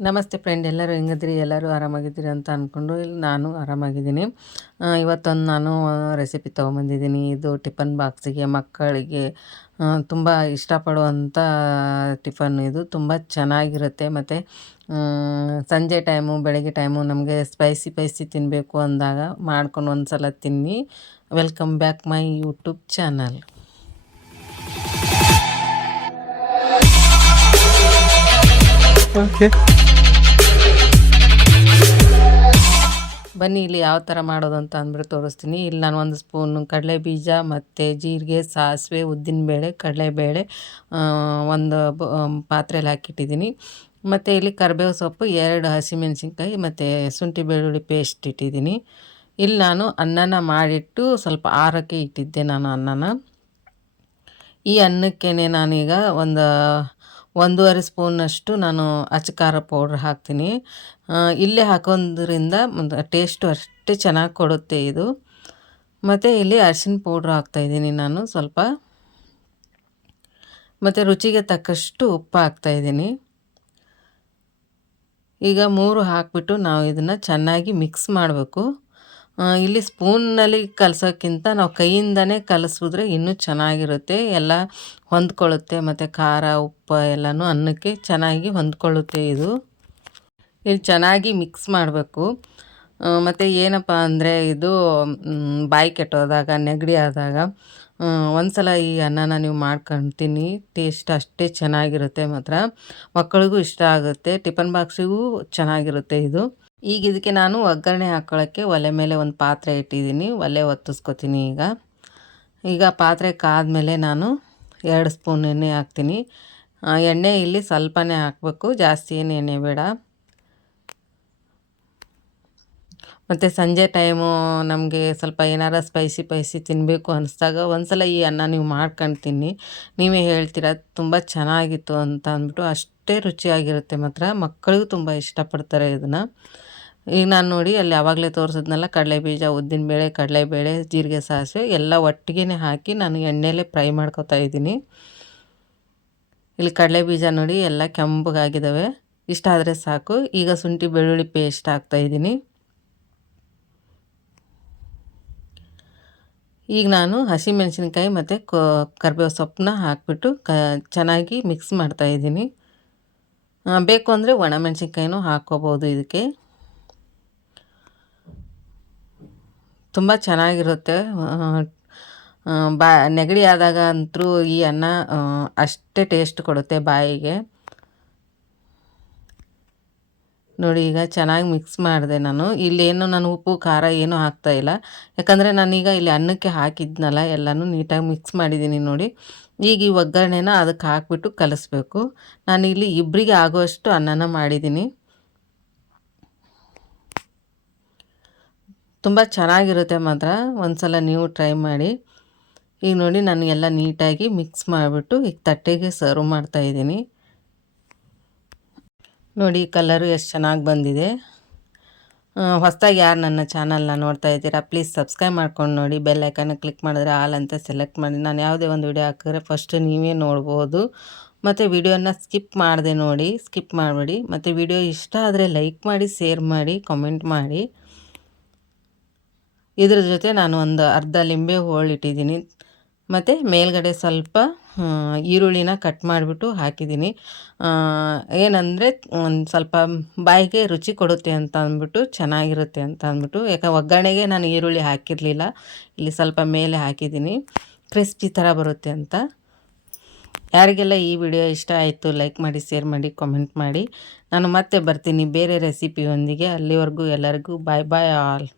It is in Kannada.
ನಮಸ್ತೆ ಫ್ರೆಂಡ್, ಎಲ್ಲರೂ ಹೆಂಗಿದ್ರಿ? ಎಲ್ಲರೂ ಆರಾಮಾಗಿದ್ದೀರಿ ಅಂತ ಅಂದ್ಕೊಂಡು ಇಲ್ಲಿ ನಾನು ಆರಾಮಾಗಿದ್ದೀನಿ. ಇವತ್ತೊಂದು ನಾನು ರೆಸಿಪಿ ತೊಗೊಂಬಂದಿದ್ದೀನಿ. ಇದು ಟಿಫನ್ ಬಾಕ್ಸಿಗೆ ಮಕ್ಕಳಿಗೆ ತುಂಬ ಇಷ್ಟಪಡುವಂಥ ಟಿಫನ್. ಇದು ತುಂಬ ಚೆನ್ನಾಗಿರುತ್ತೆ. ಮತ್ತು ಸಂಜೆ ಟೈಮು, ಬೆಳಗ್ಗೆ ಟೈಮು ನಮಗೆ ಸ್ಪೈಸಿ ತಿನ್ನಬೇಕು ಅಂದಾಗ ಮಾಡ್ಕೊಂಡು ಒಂದು ಸಲ ತಿನ್ನಿ. Welcome back my YouTube channel. Okay, ಬನ್ನಿ ಇಲ್ಲಿ ಯಾವ ಥರ ಮಾಡೋದು ಅಂತ ಅಂದ್ಬಿಟ್ಟು ತೋರಿಸ್ತೀನಿ. ಇಲ್ಲಿ ನಾನು ಒಂದು ಸ್ಪೂನು ಕಡಲೆ ಬೀಜ ಮತ್ತು ಜೀರಿಗೆ, ಸಾಸಿವೆ, ಉದ್ದಿನಬೇಳೆ, ಕಡಲೆಬೇಳೆ ಒಂದು ಪಾತ್ರೆಯಲ್ಲಿ ಹಾಕಿಟ್ಟಿದ್ದೀನಿ. ಮತ್ತು ಇಲ್ಲಿ ಕರಿಬೇವು ಸೊಪ್ಪು, 2 ಹಸಿಮೆಣಸಿನ್ಕಾಯಿ ಮತ್ತು ಶುಂಠಿ ಬೆಳ್ಳುಳ್ಳಿ ಪೇಸ್ಟ್ ಇಟ್ಟಿದ್ದೀನಿ. ಇಲ್ಲಿ ನಾನು ಅನ್ನನ ಮಾಡಿಟ್ಟು ಸ್ವಲ್ಪ ಆರೋಕ್ಕೆ ಇಟ್ಟಿದ್ದೆ ನಾನು ಅನ್ನನ. ಈ ಅನ್ನಕ್ಕೆ ನಾನೀಗ ಒಂದು 1.5 ಸ್ಪೂನಷ್ಟು ನಾನು ಅಚ್ಚ ಪೌಡ್ರ್ ಹಾಕ್ತೀನಿ. ಇಲ್ಲೇ ಹಾಕೋದ್ರಿಂದ ಟೇಸ್ಟು ಅಷ್ಟೇ ಚೆನ್ನಾಗಿ ಕೊಡುತ್ತೆ ಇದು. ಮತ್ತು ಇಲ್ಲಿ ಅರಿಶಿನ ಪೌಡ್ರ್ ಹಾಕ್ತಾಯಿದ್ದೀನಿ ನಾನು ಸ್ವಲ್ಪ. ಮತ್ತು ರುಚಿಗೆ ತಕ್ಕಷ್ಟು ಉಪ್ಪು ಹಾಕ್ತಾಯಿದ್ದೀನಿ. ಈಗ 3 ಹಾಕಿಬಿಟ್ಟು ನಾವು ಇದನ್ನು ಚೆನ್ನಾಗಿ ಮಿಕ್ಸ್ ಮಾಡಬೇಕು. ಇಲ್ಲಿ ಸ್ಪೂನ್ನಲ್ಲಿ ಕಲಸೋಕ್ಕಿಂತ ನಾವು ಕೈಯಿಂದನೇ ಕಲಸಿದ್ರೆ ಇನ್ನೂ ಚೆನ್ನಾಗಿರುತ್ತೆ. ಎಲ್ಲ ಹೊಂದ್ಕೊಳ್ಳುತ್ತೆ ಮತ್ತು ಖಾರ, ಉಪ್ಪು ಎಲ್ಲನೂ ಅನ್ನಕ್ಕೆ ಚೆನ್ನಾಗಿ ಹೊಂದ್ಕೊಳ್ಳುತ್ತೆ ಇದು. ಇಲ್ಲಿ ಚೆನ್ನಾಗಿ ಮಿಕ್ಸ್ ಮಾಡಬೇಕು. ಮತ್ತು ಏನಪ್ಪ ಅಂದರೆ ಇದು ಬಾಯಿ ಕೆಟ್ಟೋದಾಗ, ನೆಗಡಿ ಆದಾಗ ಒಂದು ಸಲ ಈ ಅನ್ನನ ನೀವು ಮಾಡ್ಕೊಂಡು ತಿನ್ನಿ. ಟೇಸ್ಟ್ ಅಷ್ಟೇ ಚೆನ್ನಾಗಿರುತ್ತೆ. ಮಾತ್ರ ಮಕ್ಕಳಿಗೂ ಇಷ್ಟ ಆಗುತ್ತೆ, ಟಿಫನ್ ಬಾಕ್ಸಿಗೂ ಚೆನ್ನಾಗಿರುತ್ತೆ ಇದು. ಈಗ ಇದಕ್ಕೆ ನಾನು ಒಗ್ಗರಣೆ ಹಾಕ್ಕೊಳ್ಳೋಕ್ಕೆ ಒಲೆ ಮೇಲೆ ಒಂದು ಪಾತ್ರೆ ಇಟ್ಟಿದ್ದೀನಿ. ಒಲೆ ಹೊತ್ತಿಸ್ಕೊತೀನಿ. ಈಗ ಪಾತ್ರೆ ಕಾದ್ಮೇಲೆ ನಾನು 2 ಸ್ಪೂನ್ ಎಣ್ಣೆ ಹಾಕ್ತೀನಿ. ಎಣ್ಣೆ ಇಲ್ಲಿ ಸ್ವಲ್ಪನೇ ಹಾಕಬೇಕು, ಜಾಸ್ತಿ ಏನು ಎಣ್ಣೆ ಬೇಡ. ಮತ್ತು ಸಂಜೆ ಟೈಮು ನಮಗೆ ಸ್ವಲ್ಪ ಏನಾರ ಸ್ಪೈಸಿ ತಿನ್ನಬೇಕು ಅನ್ನಿಸ್ದಾಗ ಒಂದು ಸಲ ಈ ಅನ್ನ ನೀವು ಮಾಡ್ಕೊಂಡು ತಿನ್ನಿ. ನೀವೇ ಹೇಳ್ತೀರ ತುಂಬ ಚೆನ್ನಾಗಿತ್ತು ಅಂತ ಅಂದ್ಬಿಟ್ಟು. ಅಷ್ಟೇ ರುಚಿಯಾಗಿರುತ್ತೆ. ಮಾತ್ರ ಮಕ್ಕಳಿಗೂ ತುಂಬ ಇಷ್ಟಪಡ್ತಾರೆ ಇದನ್ನು. ಈಗ ನಾನು ನೋಡಿ ಅಲ್ಲಿ ಆವಾಗಲೇ ತೋರಿಸಿದ್ನಲ್ಲ, ಕಡಲೆಬೀಜ, ಉದ್ದಿನಬೇಳೆ, ಕಡಲೆಬೇಳೆ, ಜೀರಿಗೆ, ಸಾಸಿವೆ ಎಲ್ಲ ಒಟ್ಟಿಗೆ ಹಾಕಿ ನಾನು ಎಣ್ಣೆಲೇ ಫ್ರೈ ಮಾಡ್ಕೊತಾ ಇದ್ದೀನಿ. ಇಲ್ಲಿ ಕಡಲೆಬೀಜ ನೋಡಿ ಎಲ್ಲ ಕೆಂಪಗಾಗಿದ್ದಾವೆ. ಇಷ್ಟ ಆದರೆ ಸಾಕು. ಈಗ ಶುಂಠಿ ಬೆಳ್ಳುಳ್ಳಿ ಪೇಸ್ಟ್ ಹಾಕ್ತಾಯಿದ್ದೀನಿ. ಈಗ ನಾನು ಹಸಿಮೆಣಸಿನ್ಕಾಯಿ ಮತ್ತು ಕರಿಬೇವು ಸೊಪ್ಪನ್ನ ಹಾಕಿಬಿಟ್ಟು ಚೆನ್ನಾಗಿ ಮಿಕ್ಸ್ ಮಾಡ್ತಾಯಿದ್ದೀನಿ. ಬೇಕು ಅಂದರೆ ಒಣಮೆಣಸಿನ್ಕಾಯಿನೂ ಹಾಕ್ಕೋಬೋದು ಇದಕ್ಕೆ. ತುಂಬ ಚೆನ್ನಾಗಿರುತ್ತೆ. ನೆಗಡಿ ಆದಾಗ ಅಂತೂ ಈ ಅನ್ನ ಅಷ್ಟೇ ಟೇಸ್ಟ್ ಕೊಡುತ್ತೆ ಬಾಯಿಗೆ. ನೋಡಿ ಈಗ ಚೆನ್ನಾಗಿ ಮಿಕ್ಸ್ ಮಾಡಿದೆ ನಾನು. ಇಲ್ಲೇನು ನಾನು ಉಪ್ಪು ಖಾರ ಏನೂ ಹಾಕ್ತಾಯಿಲ್ಲ, ಯಾಕಂದರೆ ನಾನೀಗ ಇಲ್ಲಿ ಅನ್ನಕ್ಕೆ ಹಾಕಿದ್ನಲ್ಲ, ಎಲ್ಲನೂ ನೀಟಾಗಿ ಮಿಕ್ಸ್ ಮಾಡಿದ್ದೀನಿ ನೋಡಿ. ಈಗ ಈ ಒಗ್ಗರಣೆನ ಅದಕ್ಕೆ ಹಾಕ್ಬಿಟ್ಟು ಕಲಿಸ್ಬೇಕು. ನಾನಿಲ್ಲಿ ಇಬ್ಬರಿಗೆ ಆಗುವಷ್ಟು ಅನ್ನನ ಮಾಡಿದ್ದೀನಿ. ತುಂಬ ಚೆನ್ನಾಗಿರುತ್ತೆ. ಮಾತ್ರ ಒಂದು ಸಲ ನೀವು ಟ್ರೈ ಮಾಡಿ. ಈಗ ನೋಡಿ ನಾನು ಎಲ್ಲ ನೀಟಾಗಿ ಮಿಕ್ಸ್ ಮಾಡಿಬಿಟ್ಟು ಈಗ ತಟ್ಟೆಗೆ ಸರ್ವ್ ಮಾಡ್ತಾಯಿದ್ದೀನಿ. ನೋಡಿ ಕಲರು ಎಷ್ಟು ಚೆನ್ನಾಗಿ ಬಂದಿದೆ. ಹೊಸದಾಗಿ ಯಾರು ನನ್ನ ಚಾನಲ್ನ ನೋಡ್ತಾ ಇದ್ದೀರಾ ಪ್ಲೀಸ್ ಸಬ್ಸ್ಕ್ರೈಬ್ ಮಾಡ್ಕೊಂಡು ನೋಡಿ. ಬೆಲ್ ಐಕನ್ನ ಕ್ಲಿಕ್ ಮಾಡಿದ್ರೆ ಆಲ್ ಅಂತ ಸೆಲೆಕ್ಟ್ ಮಾಡಿ. ನಾನು ಯಾವುದೇ ಒಂದು ವಿಡಿಯೋ ಹಾಕಿದ್ರೆ ಫಸ್ಟ್ ನೀವೇ ನೋಡ್ಬೋದು. ಮತ್ತು ವಿಡಿಯೋನ ಸ್ಕಿಪ್ ಮಾಡಿದೆ ನೋಡಿ, ಸ್ಕಿಪ್ ಮಾಡಬೇಡಿ. ಮತ್ತು ವಿಡಿಯೋ ಇಷ್ಟ ಆದರೆ ಲೈಕ್ ಮಾಡಿ, ಶೇರ್ ಮಾಡಿ, ಕಾಮೆಂಟ್ ಮಾಡಿ. ಇದ್ರ ಜೊತೆ ನಾನು ಒಂದು ಅರ್ಧ ಲಿಂಬೆ ಹೋಳು ಇಟ್ಟಿದ್ದೀನಿ. ಮತ್ತು ಮೇಲ್ಗಡೆ ಸ್ವಲ್ಪ ಈರುಳ್ಳಿನ ಕಟ್ ಮಾಡಿಬಿಟ್ಟು ಹಾಕಿದ್ದೀನಿ. ಏನಂದರೆ ಒಂದು ಸ್ವಲ್ಪ ಬಾಯಿಗೆ ರುಚಿ ಕೊಡುತ್ತೆ ಅಂತ ಅಂದ್ಬಿಟ್ಟು, ಚೆನ್ನಾಗಿರುತ್ತೆ ಅಂತ ಅಂದ್ಬಿಟ್ಟು. ಯಾಕೆ ಒಗ್ಗರಣೆಗೆ ನಾನು ಈರುಳ್ಳಿ ಹಾಕಿರಲಿಲ್ಲ, ಇಲ್ಲಿ ಸ್ವಲ್ಪ ಮೇಲೆ ಹಾಕಿದ್ದೀನಿ, ಕ್ರಿಸ್ಪಿ ಥರ ಬರುತ್ತೆ ಅಂತ. ಯಾರಿಗೆಲ್ಲ ಈ ವಿಡಿಯೋ ಇಷ್ಟ ಆಯಿತು ಲೈಕ್ ಮಾಡಿ, ಶೇರ್ ಮಾಡಿ, ಕಾಮೆಂಟ್ ಮಾಡಿ. ನಾನು ಮತ್ತೆ ಬರ್ತೀನಿ ಬೇರೆ ರೆಸಿಪಿಯೊಂದಿಗೆ. ಅಲ್ಲಿವರೆಗೂ ಎಲ್ಲರಿಗೂ ಬಾಯ್ ಆಲ್.